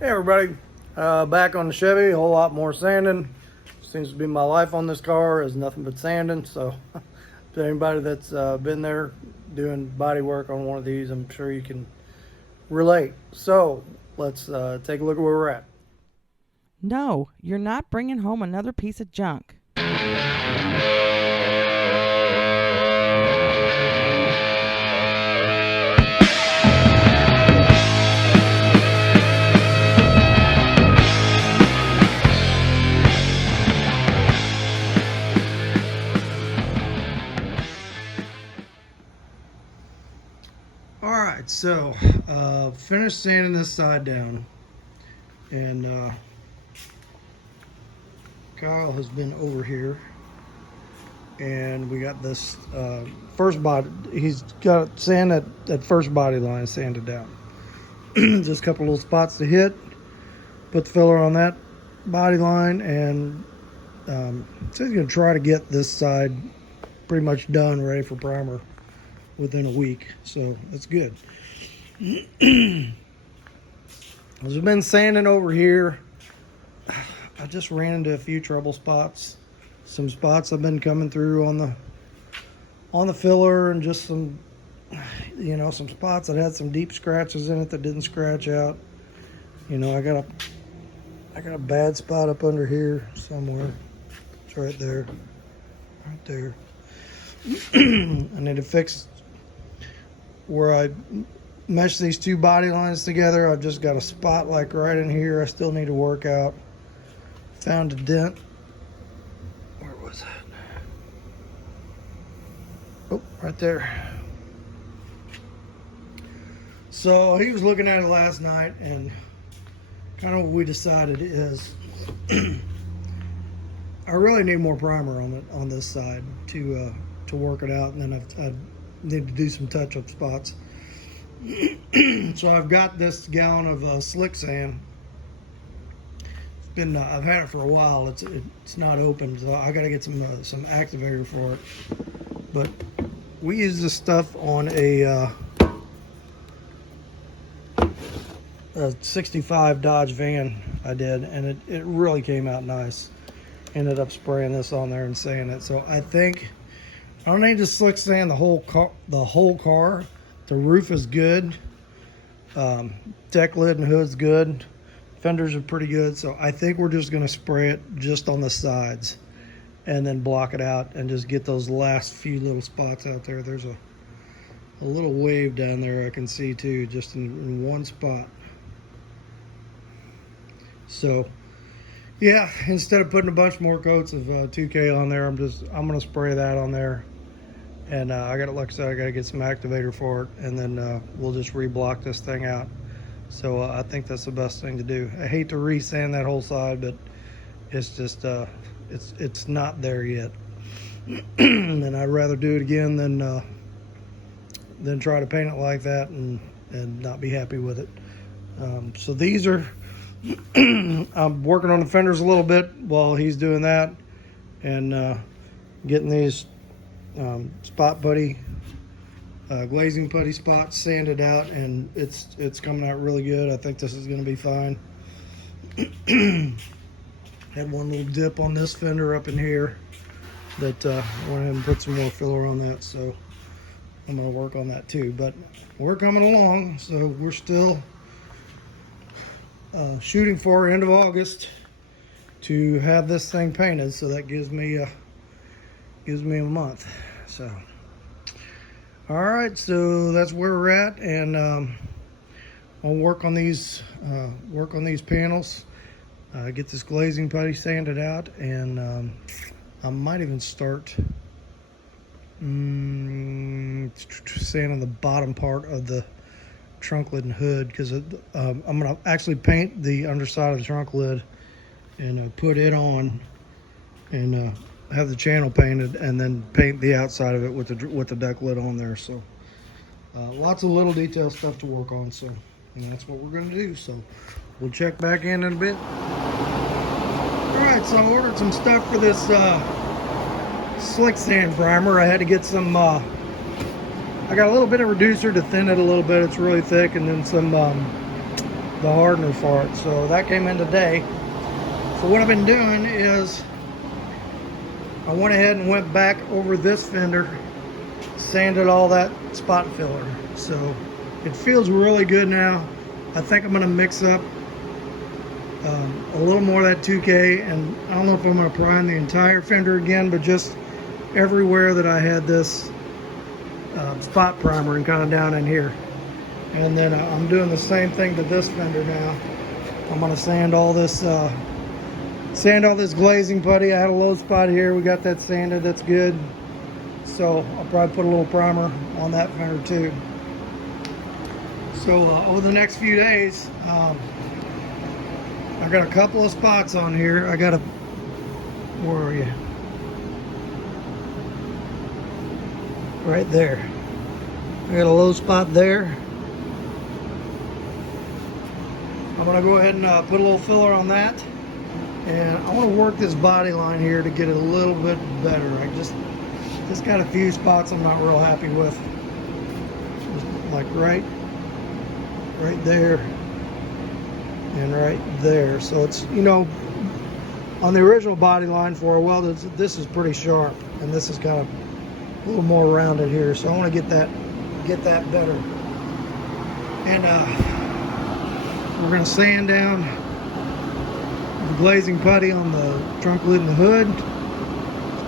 Hey everybody, back on the Chevy, a whole lot more sanding. Seems to be my life on this car is nothing but sanding. So to anybody that's been there doing body work on one of these, I'm sure you can relate. So let's take a look at where we're at. No, you're not bringing home another piece of junk. Alright, so finished sanding this side down, and Kyle has been over here, and we got this first body. He's got sand that first body line sanded down. Just a couple little spots to hit. Put the filler on that body line, and so he's going to try to get this side pretty much done, ready for primer within a week. So that's good. I've been sanding over here. I just ran into a few trouble spots. Some spots I've been coming through on the filler, and just some, some spots that had some deep scratches in it that didn't scratch out. I got a bad spot up under here somewhere. It's right there. Right there. I need to fix where I mesh these two body lines together. I've just got a spot like right in here I still need to work out. Found a dent. Where was that? Oh, right there. So he was looking at it last night, and kind of what we decided is I really need more primer on this side to work it out, and then I need to do some touch-up spots. So I've got this gallon of slick sand. It's been I've had it for a while. It's not open, so I got to get some activator for it. But we use this stuff on a 65 Dodge van I did, and it really came out nice. Ended up spraying this on there and sanding it. So I think I don't need to slick sand the whole car. The roof is good. Deck lid and hood's good. Fenders are pretty good. So I think we're just going to spray it just on the sides and then block it out and just get those last few little spots out there. There's a little wave down there I can see too, just in one spot. So yeah, instead of putting a bunch more coats of 2K on there, I'm gonna spray that on there, and like I said, I gotta get some activator for it, and then we'll just reblock this thing out. So I think that's the best thing to do. I hate to re-sand that whole side, but it's just it's not there yet, and I'd rather do it again than try to paint it like that and not be happy with it. So these are. I'm working on the fenders a little bit while he's doing that, and getting these spot putty, glazing putty spots sanded out, and it's coming out really good. I think this is going to be fine. Had one little dip on this fender up in here that I went ahead and put some more filler on that, so I'm going to work on that too. But we're coming along, so we're still shooting for end of August to have this thing painted, so that gives me a month. So all right, so that's where we're at, and I'll work on these panels, get this glazing putty sanded out, and I might even start sanding the bottom part of the trunk lid and hood, because I'm going to actually paint the underside of the trunk lid and put it on, and have the channel painted, and then paint the outside of it with the deck lid on there. So lots of little detail stuff to work on, so that's what we're going to do. So we'll check back in a bit. Alright, so I ordered some stuff for this slick sand primer. I had to get some I got a little bit of reducer to thin it a little bit. It's really thick, and then some the hardener for it. So that came in today. So what I've been doing is I went ahead and went back over this fender, sanded all that spot filler. So it feels really good now. I think I'm going to mix up a little more of that 2K, and I don't know if I'm going to prime the entire fender again, but just everywhere that I had this spot primer and kind of down in here. And then I'm doing the same thing to this fender now. I'm going to sand all this glazing putty. I had a low spot here. We got that sanded. That's good. So I'll probably put a little primer on that fender too. So over the next few days, I got a couple of spots on here. Where are you? Right there. I got a low spot there. I'm gonna go ahead and put a little filler on that. And I want to work this body line here to get it a little bit better. I just got a few spots I'm not real happy with. Like right there and right there. So it's, you know, on the original body line for a weld, this is pretty sharp, and this is kind of a little more rounded here. So I want to get that better. And we're going to sand down the glazing putty on the trunk lid and the hood.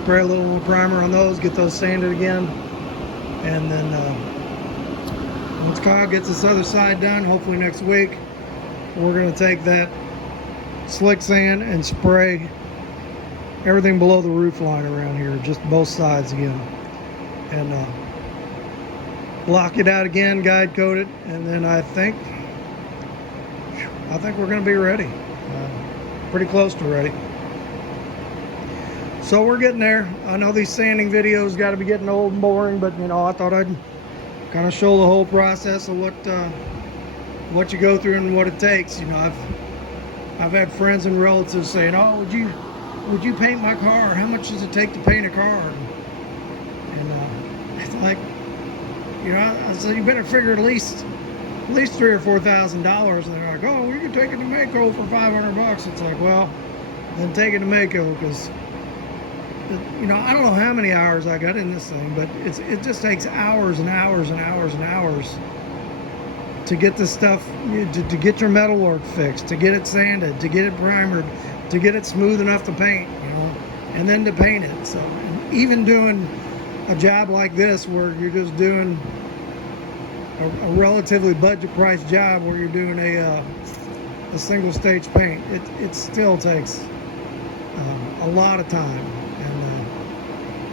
Spray a little primer on those, get those sanded again, and then once Kyle gets this other side done, hopefully next week, we're going to take that slick sand and spray everything below the roof line around here, just both sides again, and block it out again, guide coat it, and then I think we're going to be ready. Pretty close to ready. So we're getting there. I know these sanding videos got to be getting old and boring, but you know, I thought I'd kind of show the whole process of what you go through and what it takes. You know, I've had friends and relatives saying, "Oh, would you paint my car? How much does it take to paint a car?" And it's like, you know, I said, you better figure at least $3,000 or $4,000. And they're like, "Oh, we can take it to Mako for $500." It's like, well, then take it to Mako, because you know, I don't know how many hours I got in this thing, but it just takes hours and hours and hours and hours to get this stuff, to get your metal work fixed, to get it sanded, to get it primered, to get it smooth enough to paint, you know, and then to paint it. So even doing a job like this, where you're just doing a relatively budget price job, where you're doing a single stage paint, it still takes a lot of time.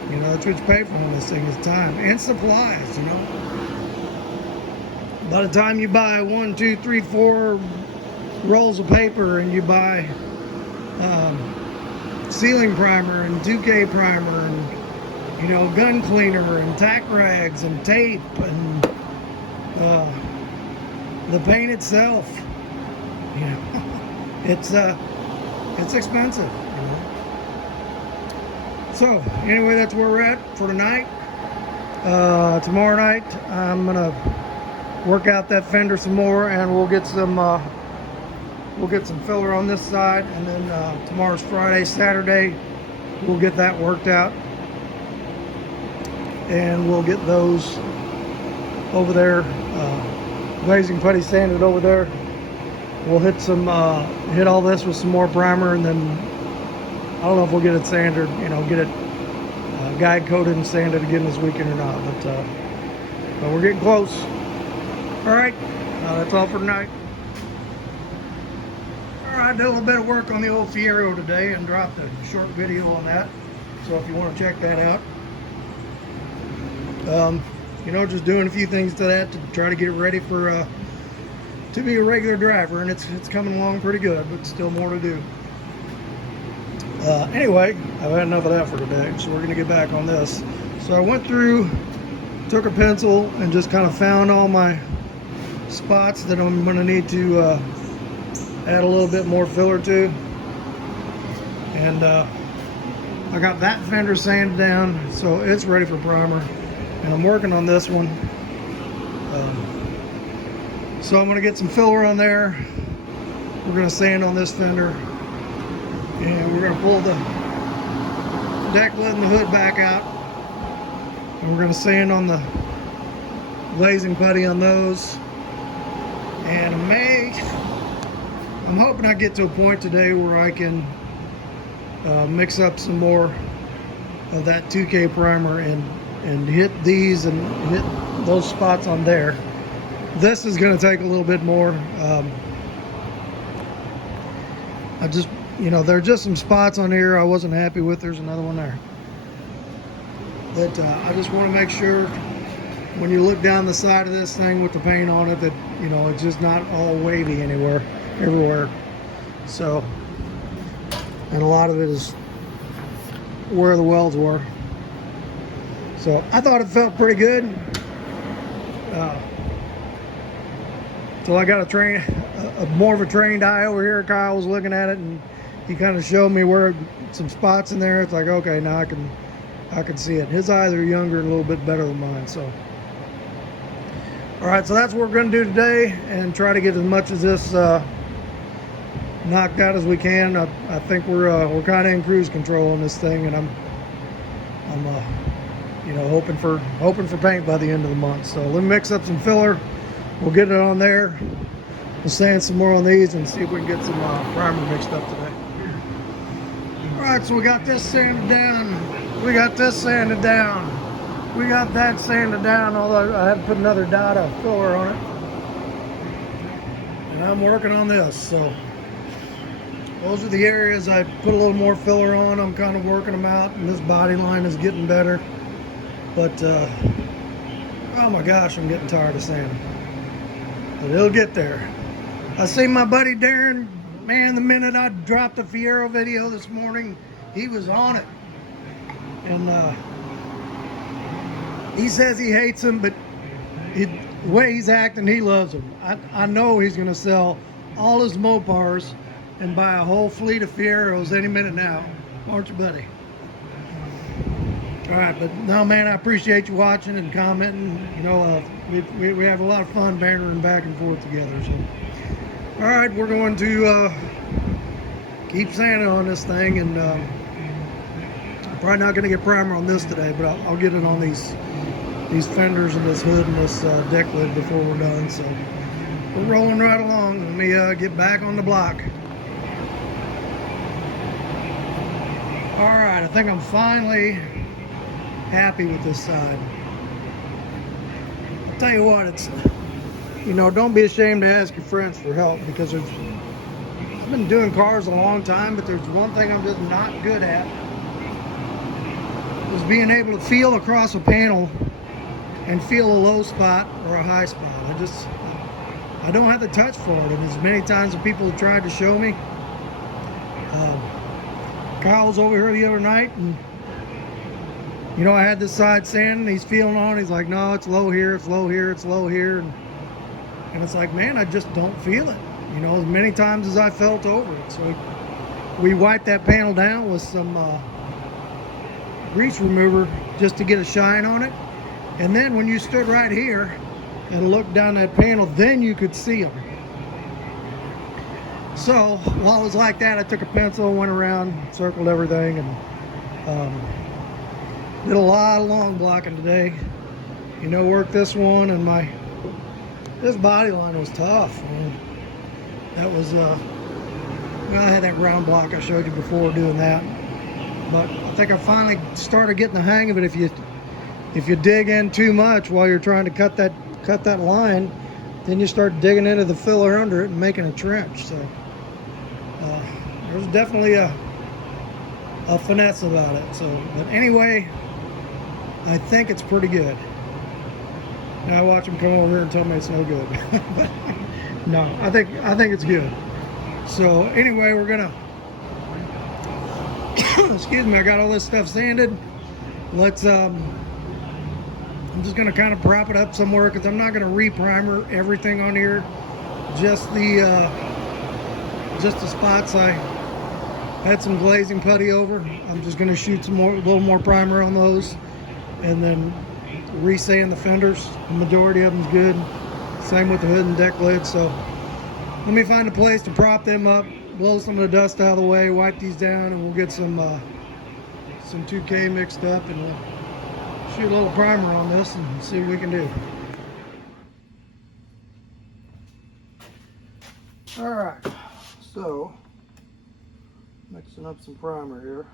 You know, that's what you pay for on this thing, is time and supplies, you know. By the time you buy 1, 2, 3, 4 rolls of paper, and you buy sealing primer and 2K primer and, you know, gun cleaner and tack rags and tape and the paint itself, you know, it's expensive, you know. So anyway, that's where we're at for tonight. Tomorrow night I'm gonna work out that fender some more, and we'll get some filler on this side, and then tomorrow's Friday. Saturday we'll get that worked out, and we'll get those over there, glazing putty sanded over there. We'll hit all this with some more primer, and then I don't know if we'll get it sanded, you know, get it guide coated and sanded again this weekend or not, but we're getting close. All right, that's all for tonight. All right, I did a little bit of work on the old Fiero today and dropped a short video on that, so if you want to check that out. You know, just doing a few things to that to try to get it ready for to be a regular driver, and it's coming along pretty good, but still more to do. Anyway, I've had enough of that for today, so we're going to get back on this. So I went through, took a pencil, and just kind of found all my spots that I'm going to need to add a little bit more filler to. And I got that fender sanded down, so it's ready for primer. And I'm working on this one. So I'm going to get some filler on there, we're going to sand on this fender, and we're going to pull the deck lid and the hood back out, and we're going to sand on the glazing putty on those. And I'm hoping I get to a point today where I can mix up some more of that 2K primer and hit these and hit those spots on there. This is going to take a little bit more. I just, there are just some spots on here I wasn't happy with. There's another one there. But I just want to make sure when you look down the side of this thing with the paint on it that, it's just not all wavy everywhere. So, and a lot of it is where the welds were. So I thought it felt pretty good. So I got more of a trained eye over here. Kyle was looking at it and he kind of showed me where some spots in there. It's like, okay, now I can see it. His eyes are younger and a little bit better than mine. So, all right, so that's what we're going to do today and try to get as much of this knocked out as we can. I think we're kind of in cruise control on this thing, and I'm hoping for paint by the end of the month. So let me mix up some filler. We'll get it on there. We'll sand some more on these and see if we can get some primer mixed up today. All right, so we got this sanded down. We got this sanded down. We got that sanded down, although I had to put another dot of filler on it. And I'm working on this, so those are the areas I put a little more filler on. I'm kind of working them out, and this body line is getting better. But, oh my gosh, I'm getting tired of sanding. But it'll get there. I seen my buddy Darren, man, the minute I dropped the Fiero video this morning, he was on it. And he says he hates him, but the way he's acting, he loves him. I know he's going to sell all his Mopars and buy a whole fleet of Fieros any minute now. Aren't you, buddy? All right, but no, man, I appreciate you watching and commenting. We have a lot of fun bantering back and forth together. So, all right, we're going to keep sanding on this thing, and I'm probably not going to get primer on this today, but I'll get it on these fenders and this hood and this deck lid before we're done. So we're rolling right along. Let me get back on the block. All right, I think I'm finally happy with this side. I'll tell you what, it's, don't be ashamed to ask your friends for help, because I've been doing cars a long time, but there's one thing I'm just not good at, is being able to feel across a panel and feel a low spot or a high spot. I don't have the touch for it, and as many times as people have tried to show me. Kyle was over here the other night, and I had this side sanding, he's feeling on, he's like, no, it's low here, it's low here, it's low here, and it's like, man, I just don't feel it, as many times as I felt over it. So we wiped that panel down with some grease remover just to get a shine on it, and then when you stood right here and looked down that panel, then you could see them. So while it was like that, I took a pencil, went around, circled everything, and did a lot of long blocking today. Worked this one, and this body line was tough. That was I had that ground block I showed you before doing that, but I think I finally started getting the hang of it. If you dig in too much while you're trying to cut that line, then you start digging into the filler under it and making a trench. So there's definitely a finesse about it. So, but anyway, I think it's pretty good. Now I watch him come over here and tell me it's no good. But no, I think it's good. So anyway, we're gonna excuse me, I got all this stuff sanded. Let's I'm just gonna kind of prop it up somewhere, because I'm not gonna re-primer everything on here. Just the spots I had some glazing putty over. I'm just gonna shoot a little more primer on those, and then resand the fenders. The majority of them's good. Same with the hood and deck lid. So let me find a place to prop them up, blow some of the dust out of the way, wipe these down, and we'll get some 2K mixed up, and we'll shoot a little primer on this and see what we can do. All right, so mixing up some primer here.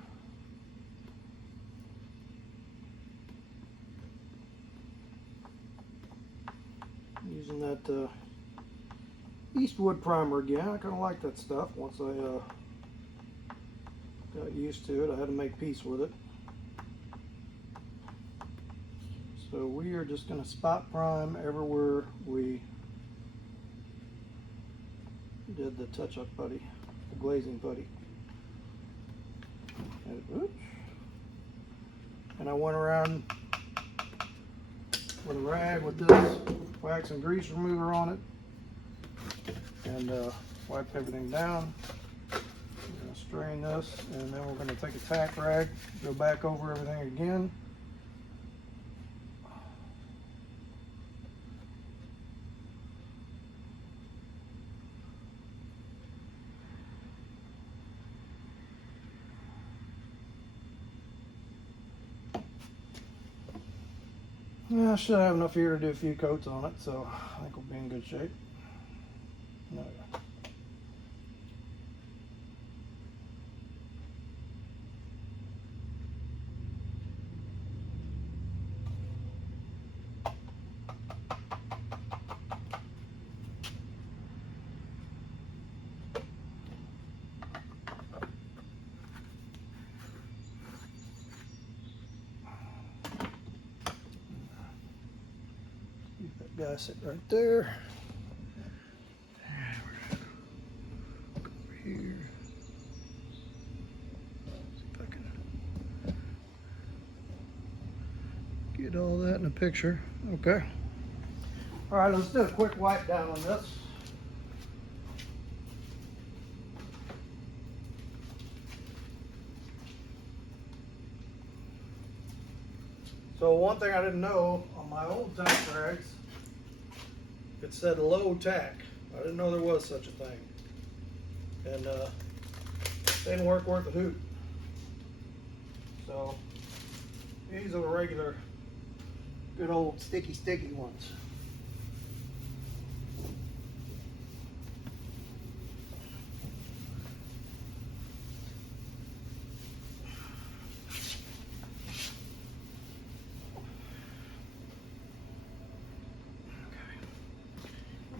Using that Eastwood primer again. I kind of like that stuff. Once I got used to it, I had to make peace with it. So we are just going to spot prime everywhere we did the touch-up putty, the glazing putty. And I went around with a rag with this wax and grease remover on it, and wipe everything down. We're going to strain this, and then we're going to take a tack rag, go back over everything again. Yeah, I should have enough here to do a few coats on it, so I think we'll be in good shape. No. That guy sit right there. Over here. See if I can get all that in a picture. Okay. All right, let's do a quick wipe down on this. So one thing I didn't know on my old tack rags, it said low tack. I didn't know there was such a thing. And didn't work worth a hoot. So these are the regular good old sticky ones.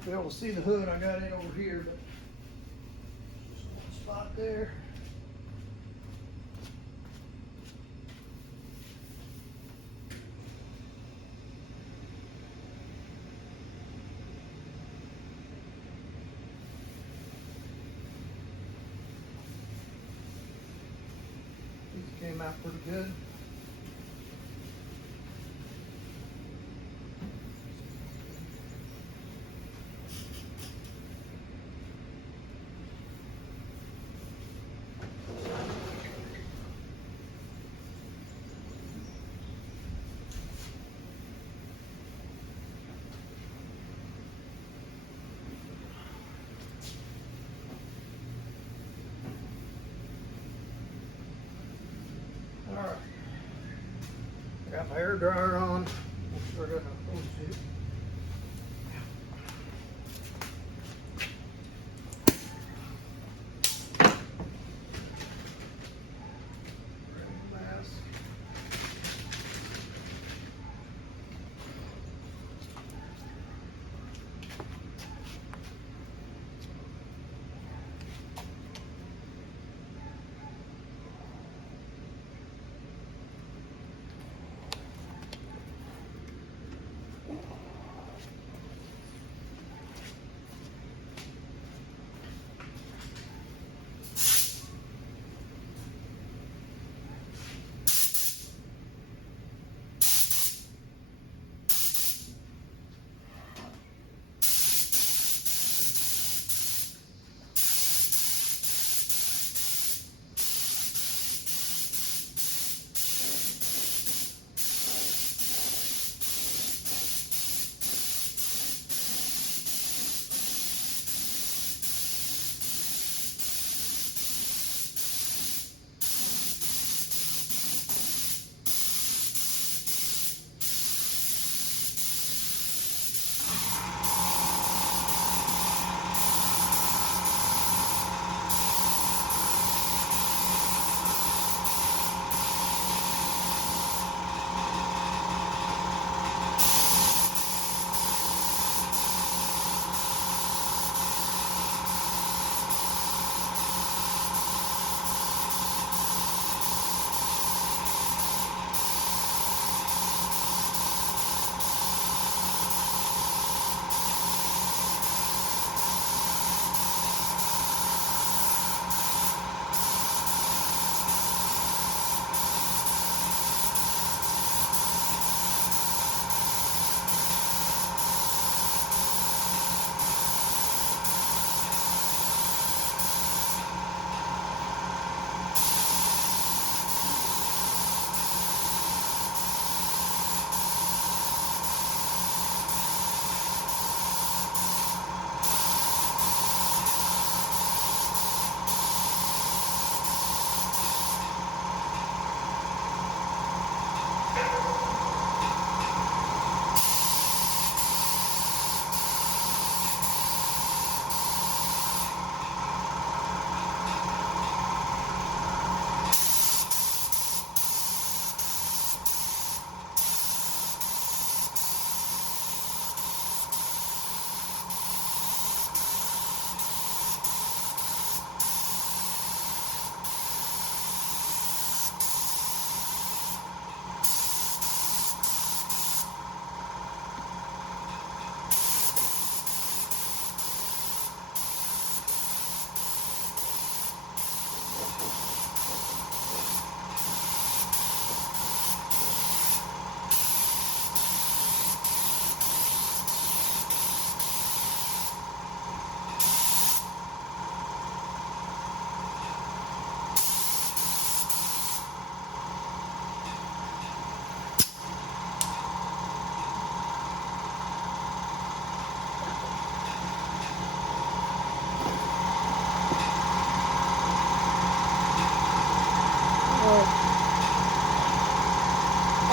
Be able to see the hood. I got it over here, but just one spot there. These came out pretty good. Alright, I got my air dryer on. Make sure I got my hose shoot. Mask.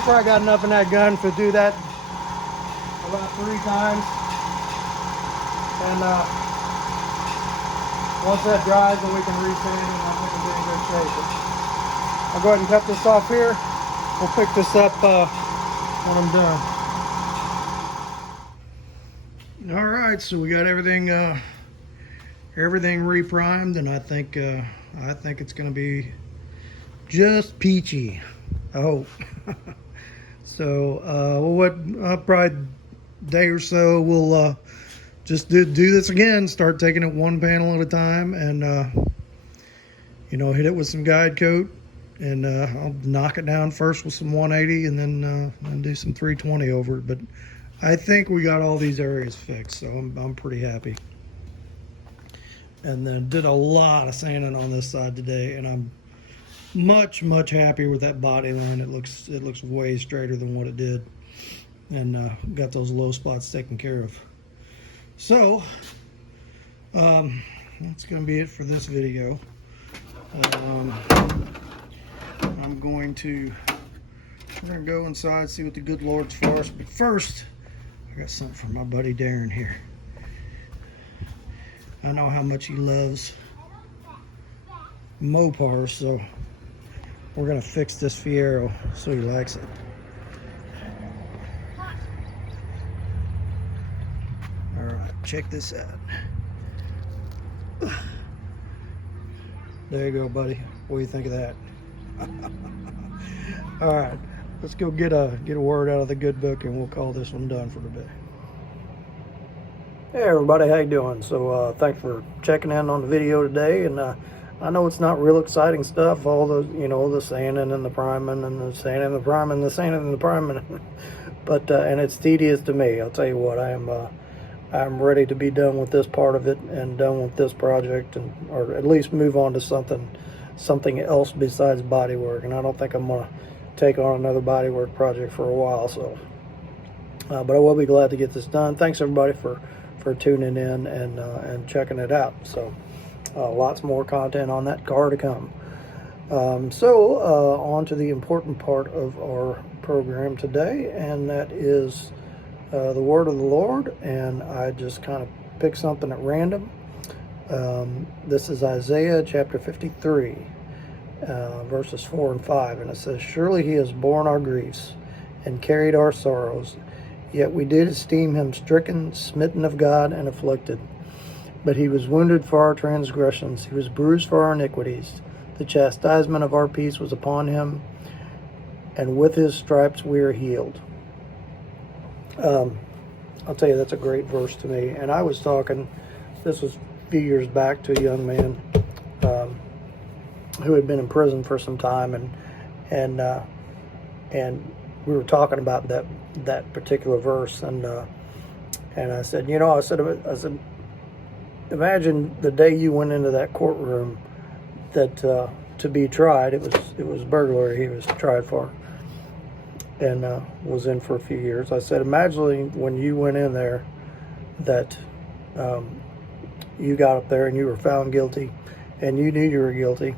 I probably got enough in that gun to do that about 3 times. And once that dries, then we can resand it, and I think it'll be in good shape. But I'll go ahead and cut this off here. We'll pick this up when I'm done. All right, so we got everything reprimed, and I think it's going to be just peachy. I hope. So probably a day or so we'll just do this again. Start taking it one panel at a time, and hit it with some guide coat, and I'll knock it down first with some 180, and then do some 320 over it. But I think we got all these areas fixed, so I'm pretty happy. And then did a lot of sanding on this side today, and I'm much happier with that body line. It looks way straighter than what it did, and got those low spots taken care of. So that's gonna be it for this video. We're gonna go inside, see what the good Lord's for us, but first I got something for my buddy Darren here. I know how much he loves Mopars, so we're gonna fix this Fiero so he likes it. All right, check this out. There you go, buddy. What do you think of that? All right, let's go get a word out of the good book, and we'll call this one done for today. Hey everybody, how you doing? So thanks for checking in on the video today, and I know it's not real exciting stuff, all the the sanding and the priming and the sanding and the priming and the sanding and the priming, but and it's tedious to me. I'll tell you what, I'm ready to be done with this part of it and done with this project, or at least move on to something else besides bodywork. And I don't think I'm gonna take on another bodywork project for a while. So, but I will be glad to get this done. Thanks everybody for tuning in and checking it out. So, lots more content on that car to come. So on to the important part of our program today, and that is the word of the Lord. And I just kind of picked something at random. This is Isaiah chapter 53, verses 4 and 5, and it says, "Surely he has borne our griefs and carried our sorrows, yet we did esteem him stricken, smitten of God, and afflicted. But he was wounded for our transgressions, he was bruised for our iniquities. The chastisement of our peace was upon him, and with his stripes we are healed." I'll tell you, that's a great verse to me. And I was talking, this was a few years back, to a young man who had been in prison for some time, and we were talking about that particular verse, and I said, I said, imagine the day you went into that courtroom that to be tried. It was burglary he was tried for, and was in for a few years. I said, imagine when you went in there that you got up there and you were found guilty, and you knew you were guilty,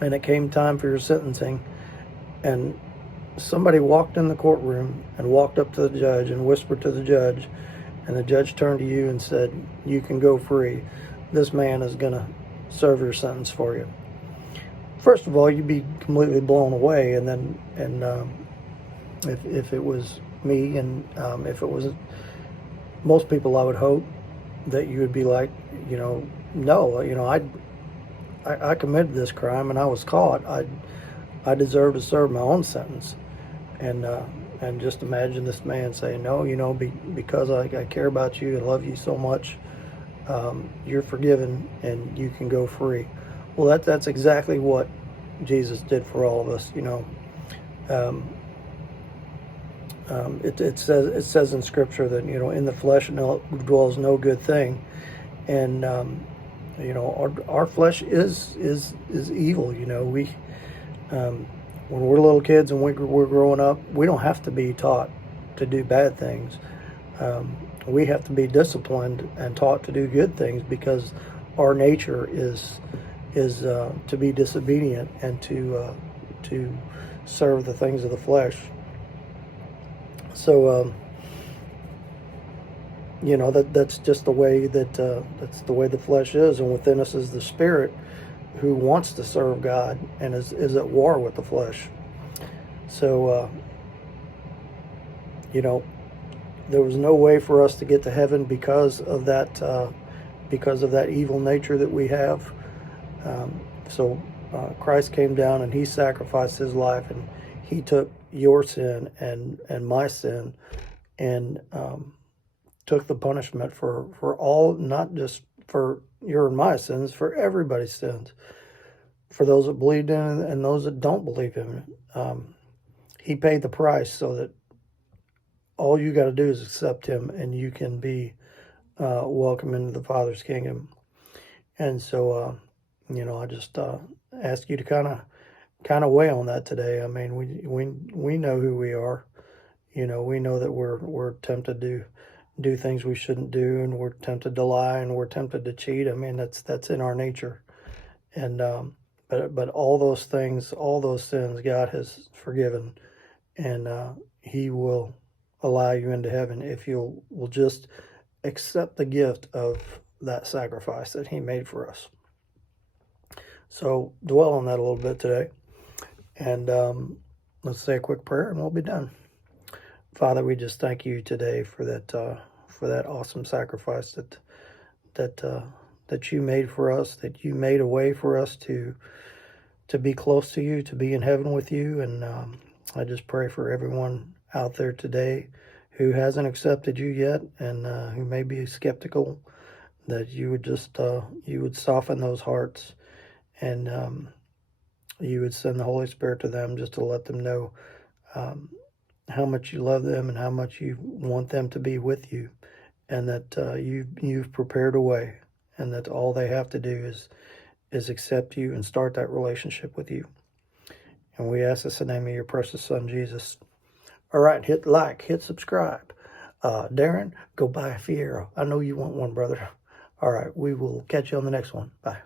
and it came time for your sentencing, and somebody walked in the courtroom and walked up to the judge and whispered to the judge, and the judge turned to you and said, "You can go free. This man is going to serve your sentence for you." First of all, you'd be completely blown away, and then if it was me, and if it was most people, I would hope that you would be like, no, I committed this crime and I was caught. I deserve to serve my own sentence. And just imagine this man saying, "No, because I care about you and love you so much, you're forgiven and you can go free." Well, that's exactly what Jesus did for all of us. It says in Scripture that in the flesh dwells no good thing, and our flesh is evil. When we're little kids and we're growing up, we don't have to be taught to do bad things. We have to be disciplined and taught to do good things, because our nature is to be disobedient and to serve the things of the flesh. So that's just the way that's the way the flesh is, and within us is the spirit who wants to serve God and is at war with the flesh. So there was no way for us to get to heaven because of that evil nature that we have. So Christ came down and he sacrificed his life, and he took your sin and my sin, and took the punishment for all, not just for your and my sins, for everybody's sins, for those that believed in it and those that don't believe in it. He paid the price so that all you got to do is accept him, and you can be welcome into the Father's kingdom. And so, I just ask you to kind of weigh on that today. I mean, we know who we are. We know that we're tempted to do things we shouldn't do, and we're tempted to lie, and we're tempted to cheat. I mean, that's in our nature. And but all those things, all those sins, God has forgiven, and he will allow you into heaven if you will just accept the gift of that sacrifice that he made for us. So dwell on that a little bit today, and let's say a quick prayer and we'll be done. Father, we just thank you today for that awesome sacrifice that you made for us, that you made a way for us to be close to you, to be in heaven with you. And I just pray for everyone out there today who hasn't accepted you yet, and who may be skeptical, that you would just you would soften those hearts, and you would send the Holy Spirit to them just to let them know how much you love them and how much you want them to be with you, and that you've prepared a way, and that all they have to do is accept you and start that relationship with you. And we ask this in the name of your precious Son, Jesus. All right, hit like, hit subscribe. Darren, go buy a Fiero. I know you want one, brother. All right, we will catch you on the next one. Bye.